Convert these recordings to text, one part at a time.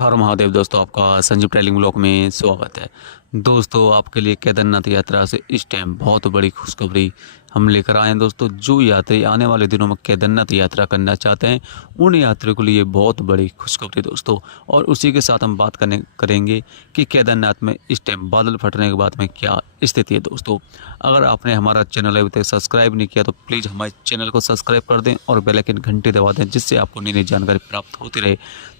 हर महादेव दोस्तों, आपका Sanjeev travelling blog में स्वागत है। दोस्तों, आपके लिए केदारनाथ यात्रा से इस टाइम बहुत बड़ी खुशखबरी हम लेकर आए हैं। दोस्तों, जो यात्री आने वाले दिनों में केदारनाथ यात्रा करना चाहते हैं, उन यात्रियों के लिए बहुत बड़ी खुशखबरी दोस्तों। और उसी के साथ हम बात करेंगे कि केदारनाथ में इस टाइम बादल फटने के बाद में क्या स्थिति है। दोस्तों, अगर आपने हमारा चैनल अभी तक सब्सक्राइब नहीं किया तो प्लीज़ हमारे चैनल को सब्सक्राइब कर दें और बेल आइकन घंटी दबा दें, जिससे आपको नई नई जानकारी प्राप्त होती रहे।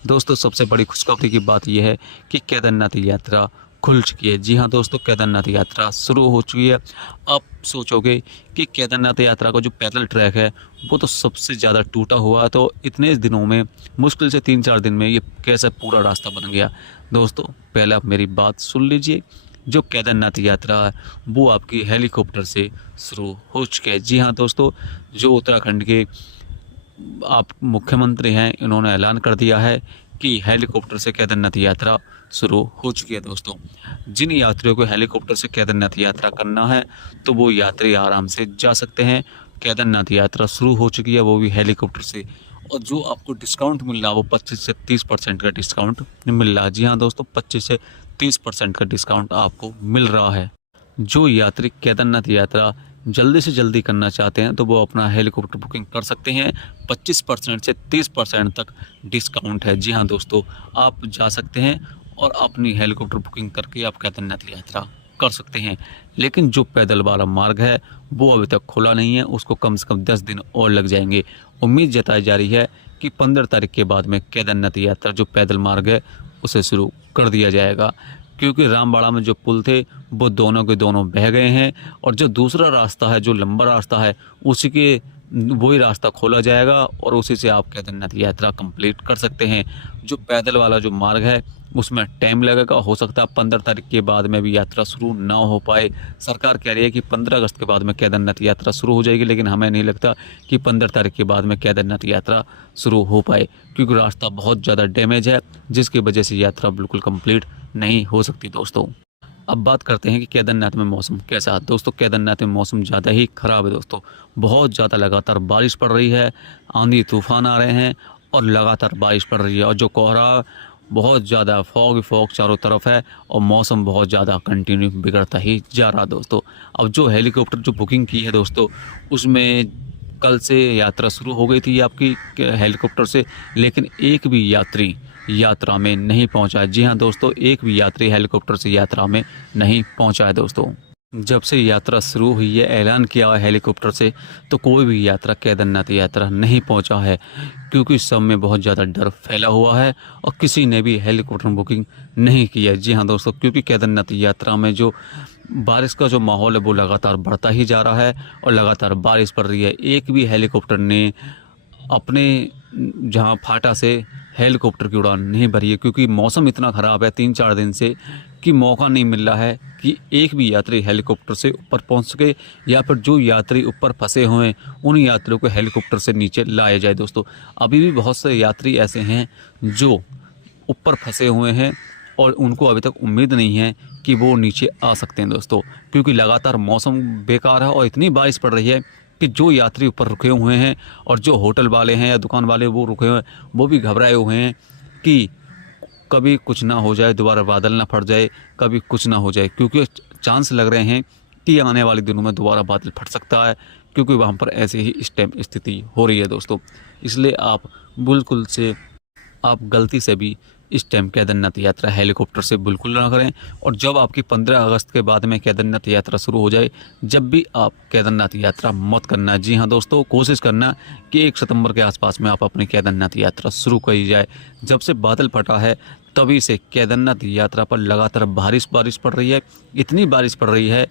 दोस्तों, सबसे बड़ी खुशखबरी की बात यह है कि केदारनाथ यात्रा खुल चुकी है। जी हाँ दोस्तों, केदारनाथ यात्रा शुरू हो चुकी है। आप सोचोगे कि केदारनाथ यात्रा का जो पैदल ट्रैक है वो तो सबसे ज़्यादा टूटा हुआ है, तो इतने दिनों में मुश्किल से 3-4 दिन में ये कैसे पूरा रास्ता बन गया। दोस्तों, पहले आप मेरी बात सुन लीजिए। जो केदारनाथ यात्रा है वो आपकी हेलीकॉप्टर से शुरू हो चुकी है। जी हाँ दोस्तों, जो उत्तराखंड के आप मुख्यमंत्री हैं, इन्होंने ऐलान कर दिया है कि हेलीकॉप्टर से केदारनाथ यात्रा शुरू हो चुकी है। दोस्तों, जिन यात्रियों को हेलीकॉप्टर से केदारनाथ यात्रा करना है तो वो यात्री आराम से जा सकते हैं। केदारनाथ यात्रा शुरू हो चुकी है, वो भी हेलीकॉप्टर से। और जो आपको डिस्काउंट मिल रहा है वो 25 से 30% का डिस्काउंट मिल रहा है। जी हाँ दोस्तों, 25 से 30% का डिस्काउंट आपको मिल रहा है। जो यात्री केदारनाथ यात्रा जल्दी से जल्दी करना चाहते हैं तो वो अपना हेलीकॉप्टर बुकिंग कर सकते हैं। 25% से 30% तक डिस्काउंट है। जी हाँ दोस्तों, आप जा सकते हैं और अपनी हेलीकॉप्टर बुकिंग करके आप केदारनाथ यात्रा कर सकते हैं। लेकिन जो पैदल वाला मार्ग है वो अभी तक खुला नहीं है, उसको कम से कम 10 दिन और लग जाएंगे। उम्मीद जताई जा रही है कि 15 तारीख के बाद में केदारनाथ यात्रा जो पैदल मार्ग है उसे शुरू कर दिया जाएगा, क्योंकि रामबाड़ा में जो पुल थे वो दोनों के दोनों बह गए हैं। और जो दूसरा रास्ता है, जो लंबा रास्ता है, उसी के वही रास्ता खोला जाएगा और उसी से आप केदारनाथ यात्रा कंप्लीट कर सकते हैं। जो पैदल वाला जो मार्ग है उसमें टाइम लगेगा, हो सकता है 15 तारीख के बाद में भी यात्रा शुरू ना हो पाए। सरकार कह रही है कि 15 अगस्त के बाद में केदारनाथ यात्रा शुरू हो जाएगी, लेकिन हमें नहीं लगता कि 15 तारीख के बाद में केदारनाथ यात्रा शुरू हो पाए, क्योंकि रास्ता बहुत ज़्यादा डैमेज है, जिसकी वजह से यात्रा बिल्कुल कंप्लीट नहीं हो सकती। दोस्तों, अब बात करते हैं कि केदारनाथ में मौसम कैसा है। दोस्तों, केदारनाथ में मौसम ज़्यादा ही ख़राब है। दोस्तों, बहुत ज़्यादा लगातार बारिश पड़ रही है, आंधी तूफान आ रहे हैं और लगातार बारिश पड़ रही है। और जो कोहरा बहुत ज़्यादा फॉग फॉग चारों तरफ है और मौसम बहुत ज़्यादा कंटिन्यू बिगड़ता ही जा रहा। दोस्तों, अब जो हेलीकॉप्टर जो बुकिंग की है दोस्तों, उसमें कल से यात्रा शुरू हो गई थी आपकी हेलीकॉप्टर से, लेकिन एक भी यात्री यात्रा में नहीं पहुंचा है। जी हाँ दोस्तों, एक भी यात्री हेलीकॉप्टर से यात्रा में नहीं पहुंचा है। दोस्तों, जब से यात्रा शुरू हुई है, ऐलान किया है हेलीकॉप्टर से, तो कोई भी यात्रा केदारनाथ यात्रा नहीं पहुंचा है, क्योंकि सब में बहुत ज़्यादा डर फैला हुआ है और किसी ने भी हेलीकॉप्टर बुकिंग नहीं की है। जी हाँ दोस्तों, क्योंकि केदारनाथ यात्रा में जो बारिश का जो माहौल है वो लगातार बढ़ता ही जा रहा है और लगातार बारिश पड़ रही है। एक भी हेलीकॉप्टर ने अपने जहाँ फाटा से हेलीकॉप्टर की उड़ान नहीं भरी है, क्योंकि मौसम इतना ख़राब है 3-4 दिन से कि मौका नहीं मिल रहा है कि एक भी यात्री हेलीकॉप्टर से ऊपर पहुंच सके, या फिर जो यात्री ऊपर फंसे हुए हैं उन यात्रियों को हेलीकॉप्टर से नीचे लाया जाए। दोस्तों, अभी भी बहुत से यात्री ऐसे हैं जो ऊपर फंसे हुए हैं और उनको अभी तक उम्मीद नहीं है कि वो नीचे आ सकते हैं। दोस्तों, क्योंकि लगातार मौसम बेकार है और इतनी बारिश पड़ रही है कि जो यात्री ऊपर रुके हुए हैं और जो होटल वाले हैं या दुकान वाले वो रुके हुए हैं, वो भी घबराए हुए हैं कि कभी कुछ ना हो जाए, दोबारा बादल ना फट जाए, कभी कुछ ना हो जाए, क्योंकि चांस लग रहे हैं कि आने वाले दिनों में दोबारा बादल फट सकता है, क्योंकि वहाँ पर ऐसे ही इस टाइम स्थिति हो रही है। दोस्तों, इसलिए आप बिल्कुल से आप गलती से भी इस टाइम केदारनाथ यात्रा हेलीकॉप्टर से बिल्कुल ना करें। और जब आपकी 15 अगस्त के बाद में केदारनाथ यात्रा शुरू हो जाए, जब भी आप केदारनाथ यात्रा मत करना। जी हाँ दोस्तों, कोशिश करना कि 1 सितंबर के आसपास में आप अपनी केदारनाथ यात्रा शुरू करी जाए। जब से बादल फटा है तभी से केदारनाथ यात्रा पर लगातार बारिश पड़ रही है। इतनी बारिश पड़ रही है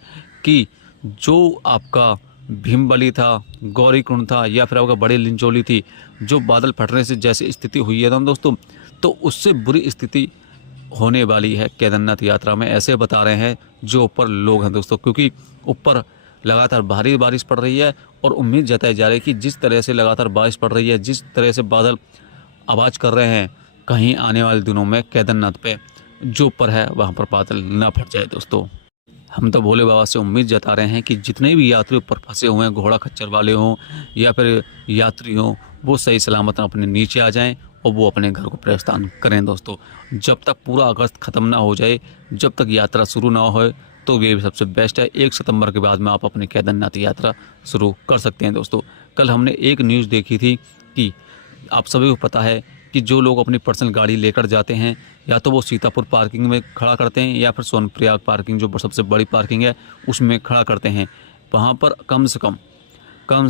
कि जो आपका भीमबली था, गौरीकुंड था, या फिर आपका बड़ी लिंचोली थी, जो बादल फटने से जैसी स्थिति हुई है ना दोस्तों, तो उससे बुरी स्थिति होने वाली है केदारनाथ यात्रा में, ऐसे बता रहे हैं जो ऊपर लोग हैं। दोस्तों, क्योंकि ऊपर लगातार भारी बारिश पड़ रही है और उम्मीद जताई जा रही है कि जिस तरह से लगातार बारिश पड़ रही है, जिस तरह से बादल आवाज़ कर रहे हैं, कहीं आने वाले दिनों में केदारनाथ पे जो ऊपर है वहाँ पर बादल ना फट जाए। दोस्तों, हम तो भोले बाबा से उम्मीद जता रहे हैं कि जितने भी यात्री ऊपर फंसे हुए हैं, घोड़ा खच्चर वाले हों या फिर यात्री हों, वो सही सलामत अपने नीचे आ जाएं और वो अपने घर को प्रस्थान करें दोस्तों। जब तक पूरा अगस्त ख़त्म ना हो जाए, जब तक यात्रा शुरू ना हो, तो ये सबसे बेस्ट है। 1 सितंबर के बाद में आप अपनी केदारनाथ यात्रा शुरू कर सकते हैं दोस्तों। कल हमने एक न्यूज़ देखी थी कि आप सभी को पता है कि जो लोग अपनी पर्सनल गाड़ी लेकर जाते हैं, या तो वो सीतापुर पार्किंग में खड़ा करते हैं या फिर सोनप्रयाग पार्किंग जो सबसे बड़ी पार्किंग है उसमें खड़ा करते हैं। वहाँ पर कम से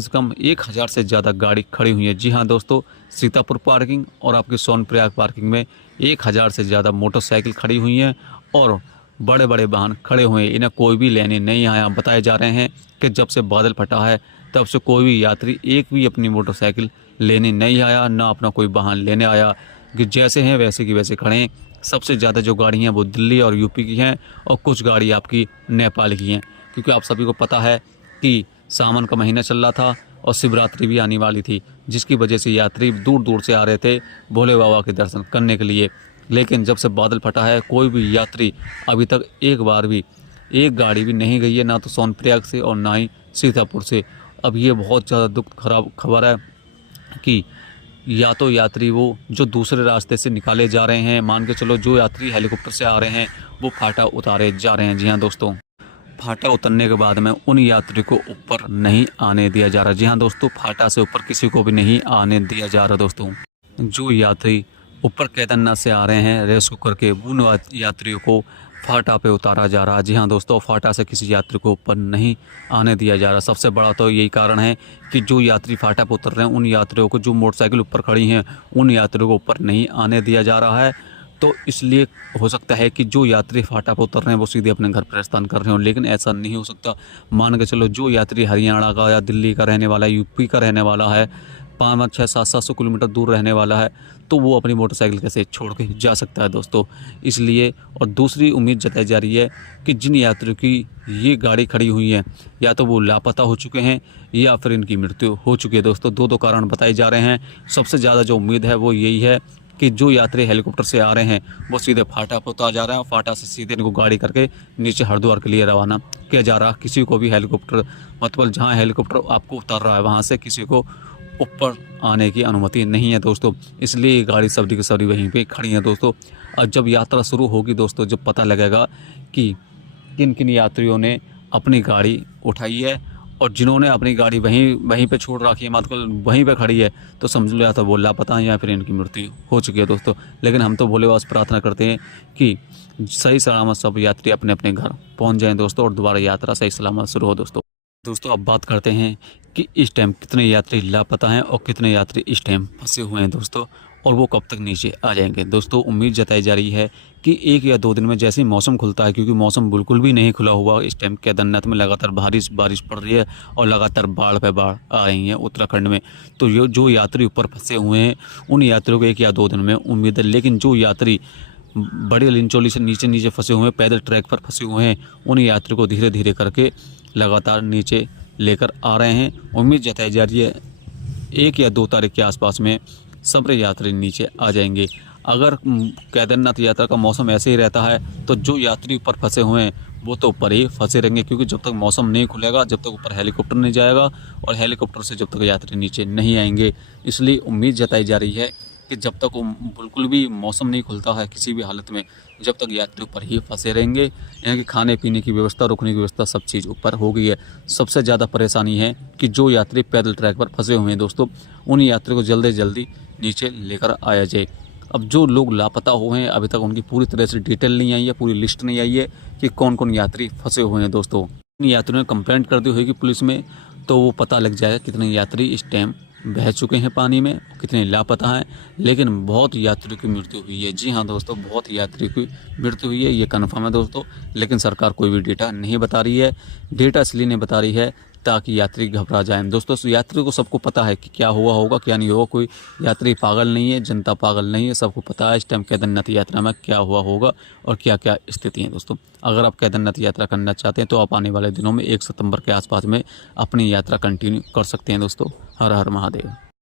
कम 1000 से ज़्यादा गाड़ी खड़ी हुई है। जी हाँ दोस्तों, सीतापुर पार्किंग और आपकी सोनप्रयाग पार्किंग में 1000 से ज़्यादा मोटरसाइकिल खड़ी हुई हैं और बड़े बड़े वाहन खड़े हुए हैं। इन्हें कोई भी लेने नहीं आया। बताए जा रहे हैं कि जब से बादल फटा है तब से कोई भी यात्री एक भी अपनी मोटरसाइकिल लेने नहीं आया, ना अपना कोई वाहन लेने आया, कि जैसे हैं वैसे की वैसे खड़े हैं। सबसे ज़्यादा जो गाड़ी हैं वो दिल्ली और यूपी की हैं और कुछ गाड़ी आपकी नेपाल की हैं, क्योंकि आप सभी को पता है कि सावन का महीना चल रहा था और शिवरात्रि भी आने वाली थी, जिसकी वजह से यात्री दूर दूर से आ रहे थे भोले बाबा के दर्शन करने के लिए। लेकिन जब से बादल फटा है कोई भी यात्री अभी तक एक बार भी एक गाड़ी भी नहीं गई है, ना तो सोनप्रयाग से और ना ही सीतापुर से। अब ये बहुत ज़्यादा दुख खराब खबर है कि या तो यात्री वो जो दूसरे रास्ते से निकाले जा रहे हैं, मान के चलो जो यात्री हेलीकॉप्टर से आ रहे हैं वो फाटा उतारे जा रहे हैं। जी हाँ दोस्तों, फाटा उतरने के बाद में उन यात्री को ऊपर नहीं आने दिया जा रहा। जी हाँ दोस्तों, फाटा से ऊपर किसी को भी नहीं आने दिया जा रहा दोस्तों। जो यात्री ऊपर केदारनाथ से आ रहे हैं रेस्क्यू करके, उन यात्रियों को फाटा पे उतारा जा रहा है। जी हाँ दोस्तों, फाटा से किसी यात्री को ऊपर नहीं आने दिया जा रहा। सबसे बड़ा तो यही कारण है कि जो यात्री फाटा पे उतर रहे हैं उन यात्रियों को, जो मोटरसाइकिल ऊपर खड़ी हैं उन यात्रियों को ऊपर नहीं आने दिया जा रहा है। तो इसलिए हो सकता है कि जो यात्री फाटा पर उतर रहे हैं वो सीधे अपने घर प्रस्थान कर रहे हो, लेकिन ऐसा नहीं हो सकता। मान के चलो जो यात्री हरियाणा का या दिल्ली का रहने वाला है, यूपी का रहने वाला है, 5, 6, 700 किलोमीटर दूर रहने वाला है, तो वो अपनी मोटरसाइकिल कैसे छोड़ के जा सकता है दोस्तों। इसलिए और दूसरी उम्मीद जताई जा रही है कि जिन यात्रियों की ये गाड़ी खड़ी हुई है या तो वो लापता हो चुके हैं या फिर इनकी मृत्यु हो चुकी है दोस्तों। दो कारण बताए जा रहे हैं। सबसे ज़्यादा जो उम्मीद है वो यही है कि जो यात्री हेलीकॉप्टर से आ रहे हैं वो सीधे फाटा पर उतार जा रहे हैं और फाटा से सीधे इनको गाड़ी करके नीचे हरिद्वार के लिए रवाना किया जा रहा है। किसी को भी हेलीकॉप्टर, मतलब जहाँ हेलीकॉप्टर आपको उतार रहा है वहाँ से किसी को ऊपर आने की अनुमति नहीं है दोस्तों। इसलिए गाड़ी सभी की सभी वहीं पे खड़ी है दोस्तों। और जब यात्रा शुरू होगी दोस्तों, जब पता लगेगा कि किन किन यात्रियों ने अपनी गाड़ी उठाई है और जिन्होंने अपनी गाड़ी वहीं पे छोड़ रखी है, मतलब वहीं पे खड़ी है, तो समझ लो या तो वो लापता है या फिर इनकी मृत्यु हो चुकी है दोस्तों। लेकिन हम तो भोले बाबा से प्रार्थना करते हैं कि सही सलामत सब यात्री अपने अपने घर पहुंच जाएं दोस्तों और दोबारा यात्रा सही सलामत शुरू हो दोस्तों। अब बात करते हैं कि इस टाइम कितने यात्री लापता हैं और कितने यात्री इस टाइम फंसे हुए हैं दोस्तों, और वो कब तक नीचे आ जाएंगे दोस्तों। उम्मीद जताई जा रही है कि 1 या 2 दिन में जैसे ही मौसम खुलता है, क्योंकि मौसम बिल्कुल भी नहीं खुला हुआ इस टाइम केदारनाथ में, लगातार बारिश पड़ रही है और लगातार बाढ़ पे बाढ़ आ रही है उत्तराखंड में। तो ये जो यात्री ऊपर फंसे हुए हैं उन यात्रियों को 1 या 2 दिन में उम्मीद है। लेकिन जो यात्री बड़ी लिंचोली से नीचे फंसे हुए हैं, पैदल ट्रैक पर फंसे हुए हैं, उन यात्रियों को धीरे धीरे करके लगातार नीचे लेकर आ रहे हैं। उम्मीद जताई जा रही है 1 या 2 तारीख के आसपास में सब यात्री नीचे आ जाएंगे। अगर केदारनाथ यात्रा का मौसम ऐसे ही रहता है तो जो यात्री ऊपर फंसे हुए हैं वो तो ऊपर ही फंसे रहेंगे, क्योंकि जब तक मौसम नहीं खुलेगा, जब तक ऊपर हेलीकॉप्टर नहीं जाएगा और हेलीकॉप्टर से जब तक यात्री नीचे नहीं आएंगे। इसलिए उम्मीद जताई जा रही है कि जब तक बिल्कुल भी मौसम नहीं खुलता है किसी भी हालत में, जब तक यात्री ऊपर ही फंसे रहेंगे। यहाँ की खाने पीने की व्यवस्था, रुकने की व्यवस्था, सब चीज़ ऊपर हो गई है। सबसे ज़्यादा परेशानी है कि जो यात्री पैदल ट्रैक पर फंसे हुए हैं दोस्तों, उन यात्रियों को जल्दी जल्दी नीचे लेकर आया जाए। अब जो लोग लापता हुए हैं अभी तक उनकी पूरी तरह से डिटेल नहीं आई है, पूरी लिस्ट नहीं आई है कि कौन कौन यात्री फंसे हुए हैं दोस्तों। इन यात्रियों ने कंप्लेंट कर दी होगी पुलिस में, तो वो पता लग जाएगा कितने यात्री इस टाइम बह चुके हैं पानी में, कितने लापता हैं। लेकिन बहुत यात्रियों की मृत्यु हुई है। जी हाँ दोस्तों, बहुत यात्रियों की मृत्यु हुई है, ये कन्फर्म है दोस्तों। लेकिन सरकार कोई भी डेटा नहीं बता रही है। डेटा इसलिए नहीं बता रही है ताकि यात्री घबरा जाएं दोस्तों। यात्री को सबको पता है कि क्या हुआ होगा क्या नहीं होगा। कोई यात्री पागल नहीं है, जनता पागल नहीं है, सबको पता है इस टाइम केदारनाथ यात्रा में क्या हुआ होगा और क्या क्या स्थिति है दोस्तों। अगर आप केदारनाथ यात्रा करना चाहते हैं तो आप आने वाले दिनों में 1 सितंबर के आसपास में अपनी यात्रा कंटिन्यू कर सकते हैं दोस्तों। हर हर महादेव।